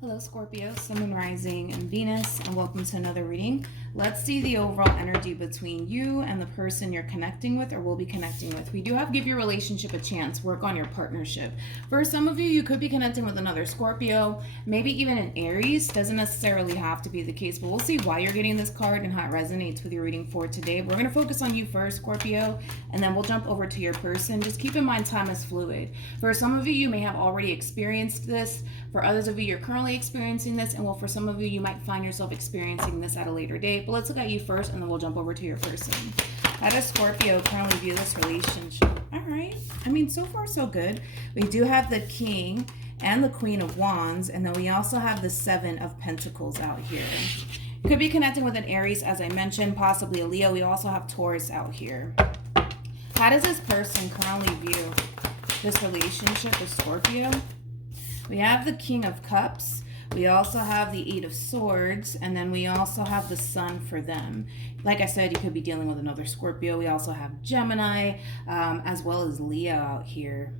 Hello Scorpio, Sun, Moon, Rising, and Venus, and welcome to another reading. Let's see the overall energy between you and the person you're connecting with or will be connecting with. We do have give your relationship a chance, work on your partnership. For some of you, you could be connecting with another Scorpio, maybe even an Aries. Doesn't necessarily have to be the case, but we'll see why you're getting this card and how it resonates with your reading for today. We're going to focus on you first, Scorpio, and then we'll jump over to your person. Just keep in mind time is fluid. For some of you, you may have already experienced this. For others of you, you're currently experiencing this, and for some of you, you might find yourself experiencing this at a later date. But let's look at you first, and then we'll jump over to your person. How does Scorpio currently view this relationship? All right. I mean, so far so good. We do have the King and the Queen of Wands, and then we also have the Seven of Pentacles out here. You could be connecting with an Aries, as I mentioned, possibly a Leo. We also have Taurus out here. How does this person currently view this relationship with Scorpio? We have the King of Cups. We also have the Eight of Swords, and then we also have the Sun for them. Like I said, you could be dealing with another Scorpio. We also have Gemini, as well as Leo out here.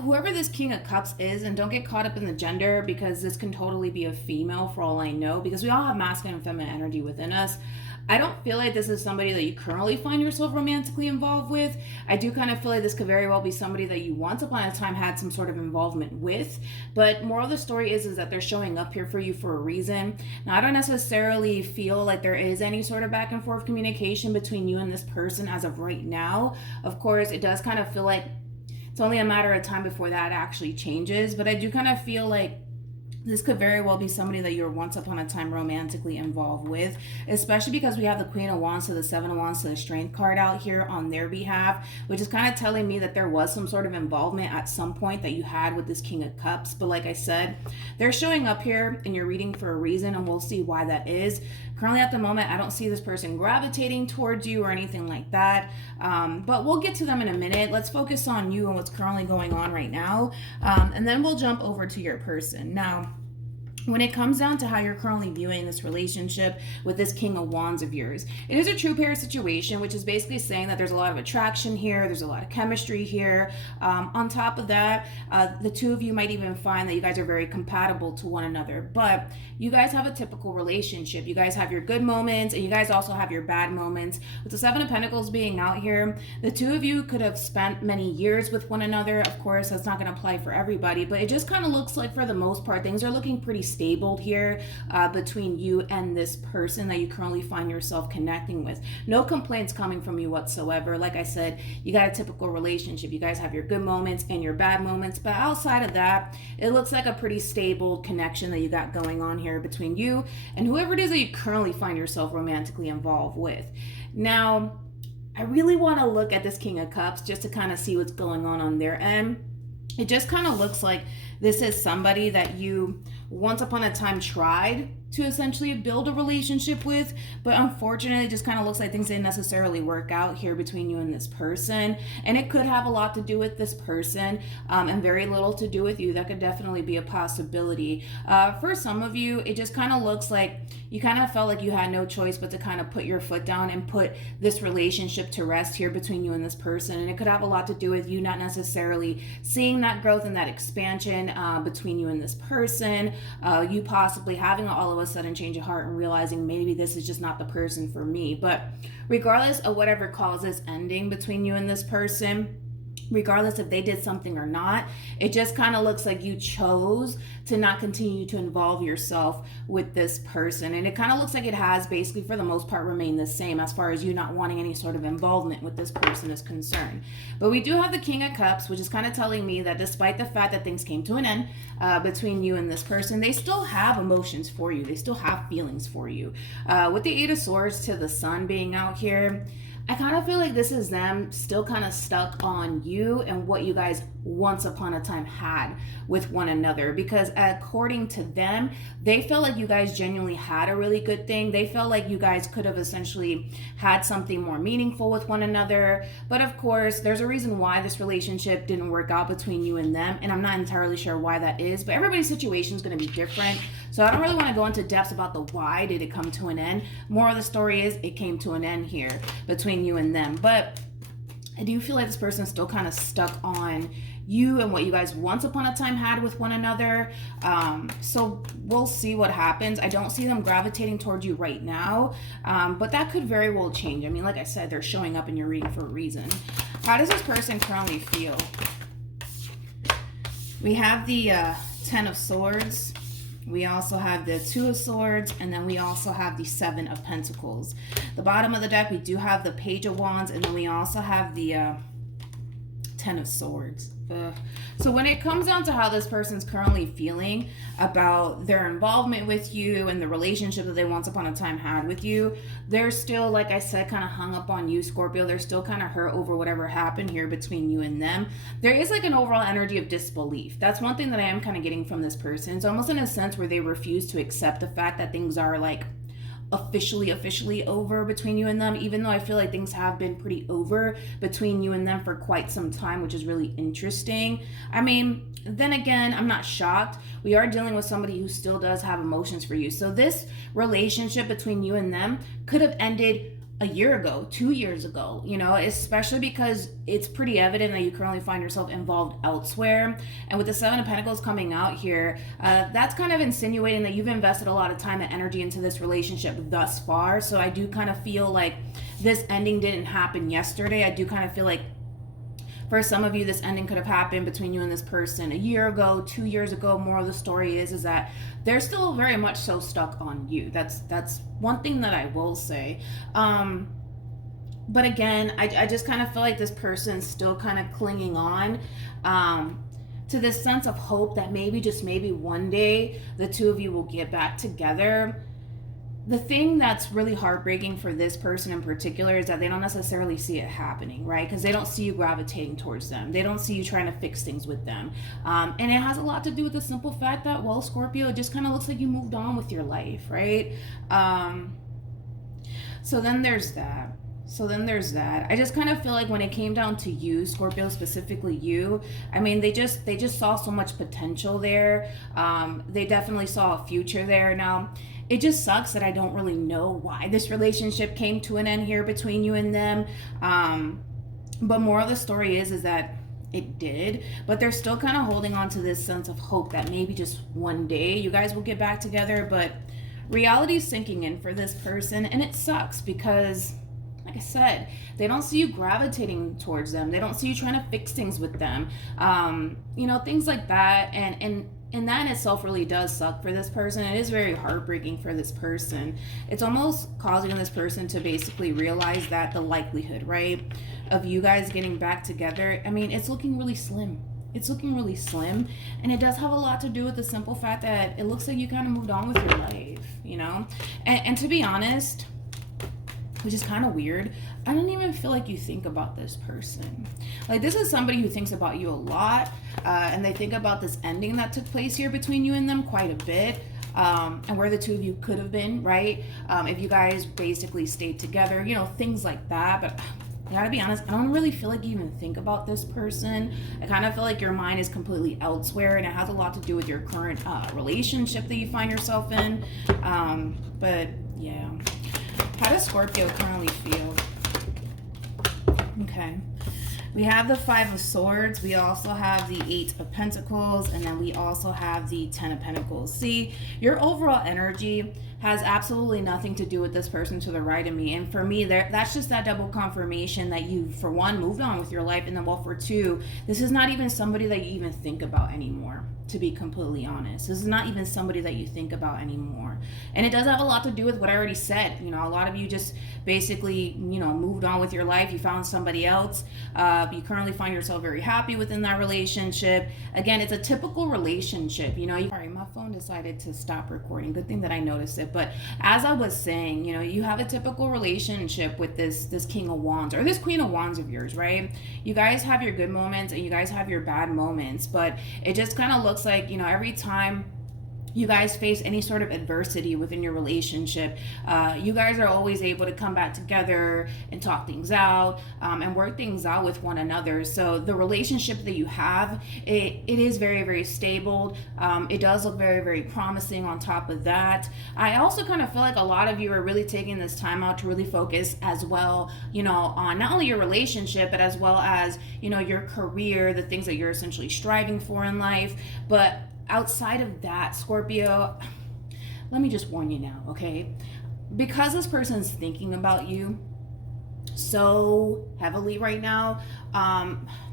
Whoever this King of Cups is, and don't get caught up in the gender, because this can totally be a female for all I know, because we all have masculine and feminine energy within us. I don't feel like this is somebody that you currently find yourself romantically involved with. I do kind of feel like this could very well be somebody that you once upon a time had some sort of involvement with. But moral of the story is that they're showing up here for you for a reason. Now, I don't necessarily feel like there is any sort of back and forth communication between you and this person as of right now. Of course, it does kind of feel like it's only a matter of time before that actually changes. But I do kind of feel like this could very well be somebody that you're once upon a time romantically involved with, especially because we have the Queen of Wands to the Seven of Wands to the Strength card out here on their behalf, which is kind of telling me that there was some sort of involvement at some point that you had with this King of Cups. But like I said, they're showing up here in your reading for a reason, and we'll see why that is. Currently at the moment, I don't see this person gravitating towards you or anything like that, but we'll get to them in a minute. Let's focus on you and what's currently going on right now, and then we'll jump over to your person. Now, when it comes down to how you're currently viewing this relationship with this King of Wands of yours, it is a true pair situation, which is basically saying that there's a lot of attraction here, there's a lot of chemistry here. On top of that, the two of you might even find that you guys are very compatible to one another, but you guys have a typical relationship. You guys have your good moments, and you guys also have your bad moments. With the Seven of Pentacles being out here, the two of you could have spent many years with one another. Of course, that's not going to apply for everybody, but it just kind of looks like for the most part, things are looking pretty stable here between you and this person that you currently find yourself connecting with. No complaints coming from you whatsoever. Like I said, you got a typical relationship. You guys have your good moments and your bad moments, but outside of that, it looks like a pretty stable connection that you got going on here between you and whoever it is that you currently find yourself romantically involved with. Now, I really want to look at this King of Cups just to kind of see what's going on their end. It just kind of looks like this is somebody that you once upon a time tried to essentially build a relationship with, but unfortunately it just kind of looks like things didn't necessarily work out here between you and this person, and it could have a lot to do with this person and very little to do with you. That could definitely be a possibility. For some of you, it just kind of looks like you kind of felt like you had no choice but to kind of put your foot down and put this relationship to rest here between you and this person, and it could have a lot to do with you not necessarily seeing that growth and that expansion between you and this person, you possibly having all of a sudden change of heart and realizing maybe this is just not the person for me. But regardless of whatever causes ending between you and this person, regardless if they did something or not, it just kind of looks like you chose to not continue to involve yourself with this person. And it kind of looks like it has basically for the most part remained the same as far as you not wanting any sort of involvement with this person is concerned. But we do have the King of Cups, which is kind of telling me that despite the fact that things came to an end between you and this person, they still have emotions for you. They still have feelings for you. With the Eight of Swords to the Sun being out here, I kind of feel like this is them still kind of stuck on you and what you guys once upon a time had with one another, because according to them, they felt like you guys genuinely had a really good thing. They felt like you guys could have essentially had something more meaningful with one another. But of course, there's a reason why this relationship didn't work out between you and them, and I'm not entirely sure why that is, but everybody's situation is going to be different. So I don't really want to go into depths about the why did it come to an end. More of the story is it came to an end here between you and them. But I do feel like this person's still kind of stuck on you and what you guys once upon a time had with one another. So we'll see what happens. I don't see them gravitating towards you right now, but that could very well change. I mean, like I said, they're showing up in your reading for a reason. How does this person currently feel? We have the Ten of Swords. We also have the Two of Swords, and then we also have the Seven of Pentacles. The bottom of the deck, we do have the Page of Wands, and then we also have the Ten of Swords. So when it comes down to how this person's currently feeling about their involvement with you and the relationship that they once upon a time had with you, they're still, like I said, kind of hung up on you, Scorpio. They're still kind of hurt over whatever happened here between you and them. There is like an overall energy of disbelief. That's one thing that I am kind of getting from this person. It's almost in a sense where they refuse to accept the fact that things are like officially over between you and them, even though I feel like things have been pretty over between you and them for quite some time, which is really interesting. I mean, then again, I'm not shocked. We are dealing with somebody who still does have emotions for you. So this relationship between you and them could have ended a year ago, 2 years ago, you know, especially because it's pretty evident that you currently find yourself involved elsewhere. And with the Seven of Pentacles coming out here, that's kind of insinuating that you've invested a lot of time and energy into this relationship thus far. So I do kind of feel like this ending didn't happen yesterday. I do kind of feel like for some of you, this ending could have happened between you and this person a year ago, 2 years ago. More of the story is that they're still very much so stuck on you. That's one thing that I will say. But again, I just kind of feel like this person's still kind of clinging on to this sense of hope that maybe, just maybe one day, the two of you will get back together. The thing that's really heartbreaking for this person in particular is that they don't necessarily see it happening, right? Because they don't see you gravitating towards them. They don't see you trying to fix things with them. And it has a lot to do with the simple fact that, well, Scorpio, it just kind of looks like you moved on with your life, right? So then there's that. I just kind of feel like when it came down to you, Scorpio, specifically you, I mean, they just saw so much potential there. They definitely saw a future there. Now, it just sucks that I don't really know why this relationship came to an end here between you and them. But more of the story is that it did, but they're still kind of holding on to this sense of hope that maybe just one day you guys will get back together. But reality is sinking in for this person, and it sucks because, like I said, they don't see you gravitating towards them. They don't see you trying to fix things with them. You know, things like that. And that in itself really does suck for this person. It is very heartbreaking for this person. It's almost causing this person to basically realize that the likelihood, right, of you guys getting back together, I mean, it's looking really slim. It's looking really slim. And it does have a lot to do with the simple fact that it looks like you kind of moved on with your life, you know? And to be honest, which is kind of weird, I don't even feel like you think about this person. Like, this is somebody who thinks about you a lot, and they think about this ending that took place here between you and them quite a bit, and where the two of you could have been, right? If you guys basically stayed together, you know, things like that. But I gotta be honest, I don't really feel like you even think about this person. I kind of feel like your mind is completely elsewhere, and it has a lot to do with your current relationship that you find yourself in. But yeah. How does Scorpio currently feel? Okay. We have the Five of Swords. We also have the Eight of Pentacles. And then we also have the Ten of Pentacles. See, your overall energy has absolutely nothing to do with this person to the right of me. And for me, that's just that double confirmation that you, for one, moved on with your life. And then, well, for two, this is not even somebody that you even think about anymore, to be completely honest. This is not even somebody that you think about anymore. And it does have a lot to do with what I already said. You know, a lot of you just basically, you know, moved on with your life. You found somebody else. You currently find yourself very happy within that relationship. Again, it's a typical relationship. You know, sorry, my phone decided to stop recording. Good thing that I noticed it. But as I was saying, you know, you have a typical relationship with this King of Wands or this Queen of Wands of yours, right? You guys have your good moments and you guys have your bad moments, but it just kind of looks like, you know, every time you guys face any sort of adversity within your relationship, you guys are always able to come back together and talk things out, and work things out with one another. So the relationship that you have, it is very, very stable. It does look very, very promising on top of that. I also kind of feel like a lot of you are really taking this time out to really focus as well, on not only your relationship, but as well as, your career, the things that you're essentially striving for in life. But outside of that, Scorpio, let me just warn you now, okay? Because this person's thinking about you so heavily right now,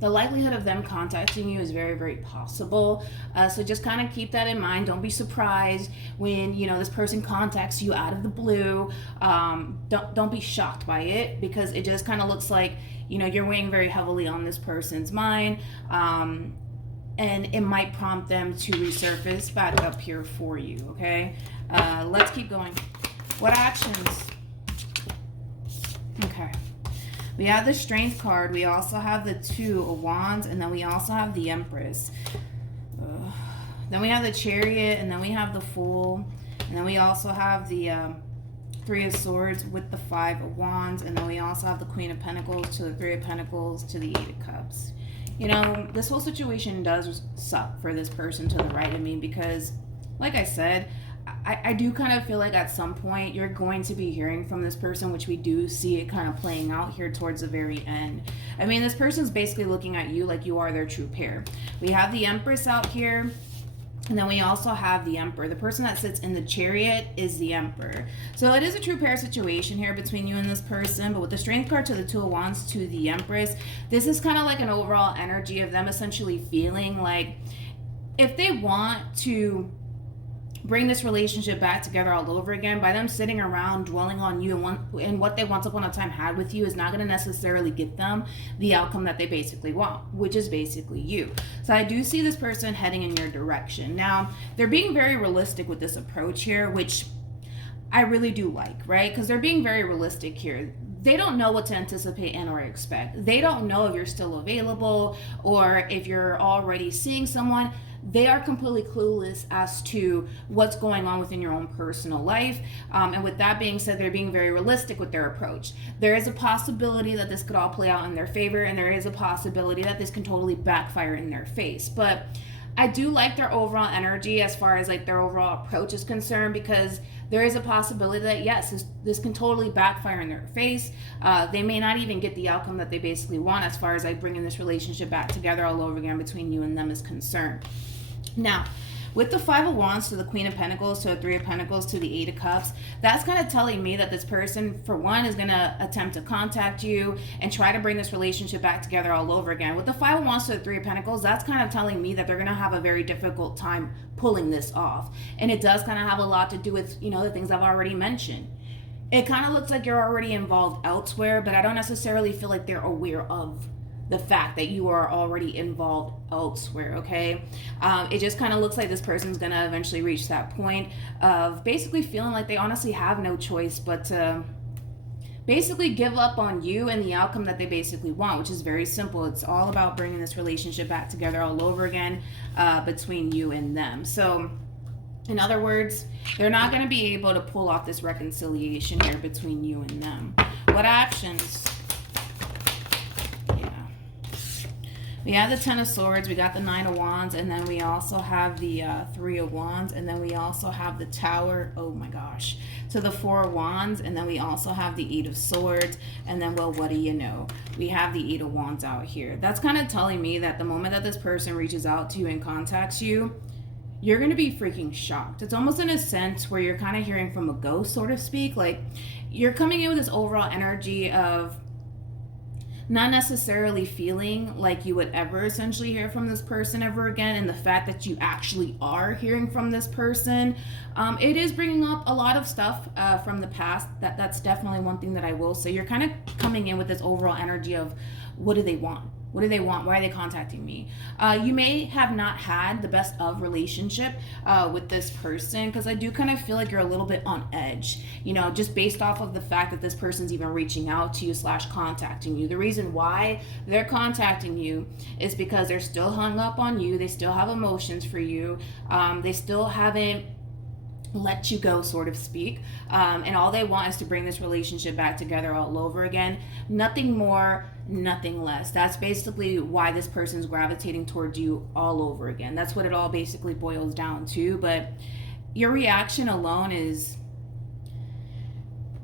the likelihood of them contacting you is very, very possible. So just kind of keep that in mind. Don't be surprised when, this person contacts you out of the blue. Don't be shocked by it, because it just kind of looks like, you're weighing very heavily on this person's mind. And it might prompt them to resurface back up here for you, okay? Let's keep going. What actions? Okay. We have the Strength card. We also have the Two of Wands, and then we also have the Empress. Then we have the Chariot, and then we have the Fool. And then we also have the Three of Swords with the Five of Wands. And then we also have the Queen of Pentacles to the Three of Pentacles to the Eight of Cups. This whole situation does suck for this person to the right of me, because, like I said, I do kind of feel like at some point you're going to be hearing from this person, which we do see it kind of playing out here towards the very end. I mean, this person's basically looking at you like you are their true pair. We have the Empress out here. And then we also have the Emperor. The person that sits in the Chariot is the Emperor. So it is a true pair situation here between you and this person. But with the Strength card to the Two of Wands to the Empress, this is kind of like an overall energy of them essentially feeling like if they want to bring this relationship back together all over again, by them sitting around dwelling on you and what they once upon a time had with you is not going to necessarily get them the outcome that they basically want, which is basically you. So I do see this person heading in your direction. Now, they're being very realistic with this approach here, which I really do like, right? Because they're being very realistic here. They don't know what to anticipate and or expect. They don't know if you're still available or if you're already seeing someone. They are completely clueless as to what's going on within your own personal life. And with that being said, they're being very realistic with their approach. There is a possibility that this could all play out in their favor, and there is a possibility that this can totally backfire in their face. But I do like their overall energy as far as like their overall approach is concerned, because there is a possibility that yes, this can totally backfire in their face. They may not even get the outcome that they basically want as far as like bringing this relationship back together all over again between you and them is concerned. Now, with the Five of Wands to the Queen of Pentacles to the Three of Pentacles to the Eight of Cups, that's kind of telling me that this person, for one, is going to attempt to contact you and try to bring this relationship back together all over again. With the Five of Wands to the Three of Pentacles, that's kind of telling me that they're going to have a very difficult time pulling this off. And it does kind of have a lot to do with, the things I've already mentioned. It kind of looks like you're already involved elsewhere, but I don't necessarily feel like they're aware of the fact that you are already involved elsewhere, okay? It just kind of looks like this person's gonna eventually reach that point of basically feeling like they honestly have no choice but to basically give up on you and the outcome that they basically want, which is very simple. It's all about bringing this relationship back together all over again between you and them. So in other words, they're not going to be able to pull off this reconciliation here between you and them. What actions? We have the Ten of Swords, we got the Nine of Wands, and then we also have the Three of Wands, and then we also have the Tower, oh my gosh, to the Four of Wands, and then we also have the Eight of Swords, and then, well, what do you know? We have the Eight of Wands out here. That's kind of telling me that the moment that this person reaches out to you and contacts you, you're going to be freaking shocked. It's almost in a sense where you're kind of hearing from a ghost, so to speak. Like, you're coming in with this overall energy of not necessarily feeling like you would ever essentially hear from this person ever again, and the fact that you actually are hearing from this person, it is bringing up a lot of stuff from the past. That's definitely one thing that I will say. You're kind of coming in with this overall energy of what do they want? What do they want? Why are they contacting me? You may have not had the best of relationship with this person, because I do kind of feel like you're a little bit on edge, just based off of the fact that this person's even reaching out to you / contacting you. The reason why they're contacting you is because they're still hung up on you. They still have emotions for you. They still haven't let you go, so to speak, and all they want is to bring this relationship back together all over again. Nothing more, nothing less. That's basically why this person's gravitating towards you all over again. That's what it all basically boils down to. But your reaction alone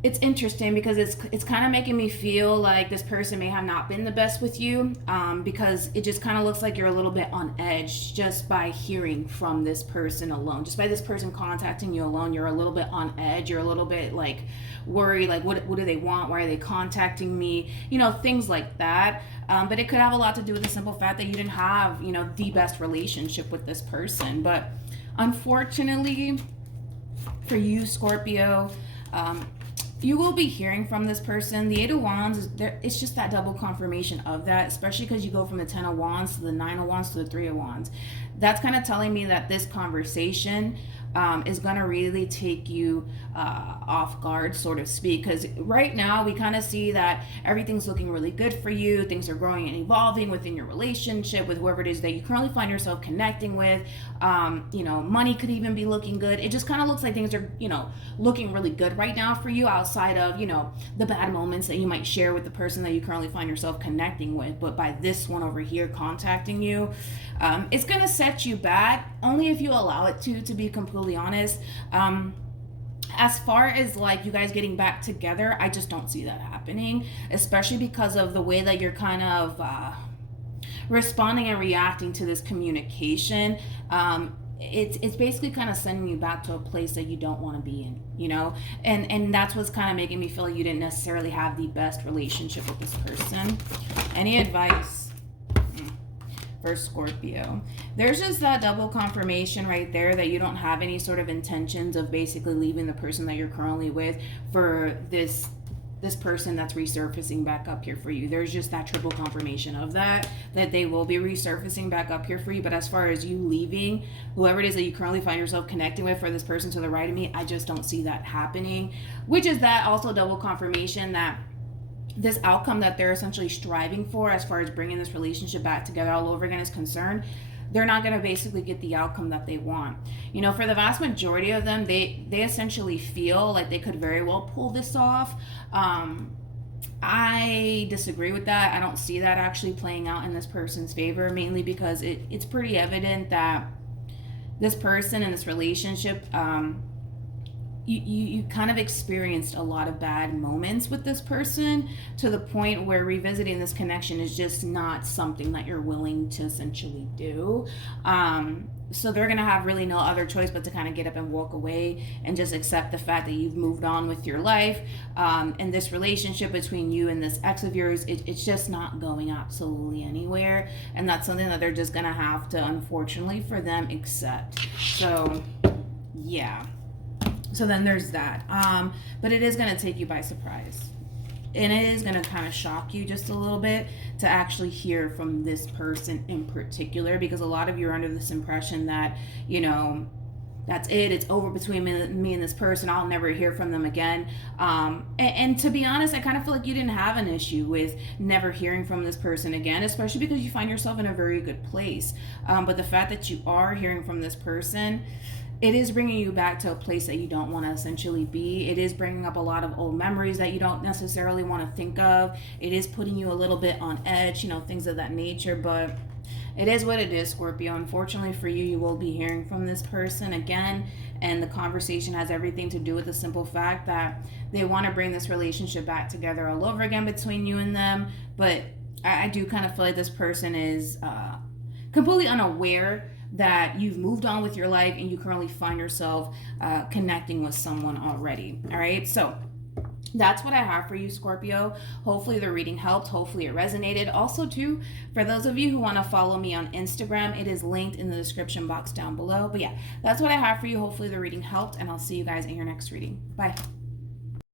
it's interesting, because it's kind of making me feel like this person may have not been the best with you, because it just kind of looks like you're a little bit on edge just by hearing from this person alone. Just by this person contacting you alone, you're a little bit on edge. You're a little bit like worried, like what do they want? Why are they contacting me? Things like that. But it could have a lot to do with the simple fact that you didn't have, the best relationship with this person. But unfortunately for you, Scorpio, you will be hearing from this person. The 8 of Wands, it's just that double confirmation of that, especially because you go from the 10 of Wands to the 9 of Wands to the 3 of Wands. That's kind of telling me that this conversation is going to really take you off guard, so to speak, because right now we kind of see that everything's looking really good for you. Things are growing and evolving within your relationship with whoever it is that you currently find yourself connecting with. Money could even be looking good. It just kind of looks like things are, looking really good right now for you, outside of, the bad moments that you might share with the person that you currently find yourself connecting with. But by this one over here contacting you, it's going to set you back, only if you allow it to be completely honest. As far as like you guys getting back together, I just don't see that happening, especially because of the way that you're kind of responding and reacting to this communication. It's basically kind of sending you back to a place that you don't want to be in, and that's what's kind of making me feel like you didn't necessarily have the best relationship with this person. Any advice for Scorpio? There's just that double confirmation right there that you don't have any sort of intentions of basically leaving the person that you're currently with for this person that's resurfacing back up here for you. There's just that triple confirmation of that they will be resurfacing back up here for you. But as far as you leaving whoever it is that you currently find yourself connecting with for this person to the right of me, I just don't see that happening, which is that also double confirmation that this outcome that they're essentially striving for as far as bringing this relationship back together all over again is concerned, they're not going to basically get the outcome that they want. For the vast majority of them, they essentially feel like they could very well pull this off. I disagree with that. I don't see that actually playing out in this person's favor, mainly because it's pretty evident that this person in this relationship, you kind of experienced a lot of bad moments with this person, to the point where revisiting this connection is just not something that you're willing to essentially do. So they're going to have really no other choice but to kind of get up and walk away and just accept the fact that you've moved on with your life. And this relationship between you and this ex of yours, it's just not going absolutely anywhere. And that's something that they're just going to have to, unfortunately for them, accept. So, yeah. So then there's that. But it is going to take you by surprise. And it is going to kind of shock you just a little bit to actually hear from this person in particular, because a lot of you are under this impression that, that's it. It's over between me and this person. I'll never hear from them again. And to be honest, I kind of feel like you didn't have an issue with never hearing from this person again, especially because you find yourself in a very good place. But the fact that you are hearing from this person, it is bringing you back to a place that you don't want to essentially be. It is bringing up a lot of old memories that you don't necessarily want to think of. It is putting you a little bit on edge, things of that nature. But it is what it is, Scorpio. Unfortunately for you, you will be hearing from this person again. And the conversation has everything to do with the simple fact that they want to bring this relationship back together all over again between you and them. But I do kind of feel like this person is completely unaware that you've moved on with your life and you currently find yourself connecting with someone already. All right, so that's what I have for you, Scorpio. Hopefully the reading helped. Hopefully it resonated. Also, too, for those of you who want to follow me on Instagram, it is linked in the description box down below. But yeah, that's what I have for you. Hopefully the reading helped, and I'll see you guys in your next reading. Bye.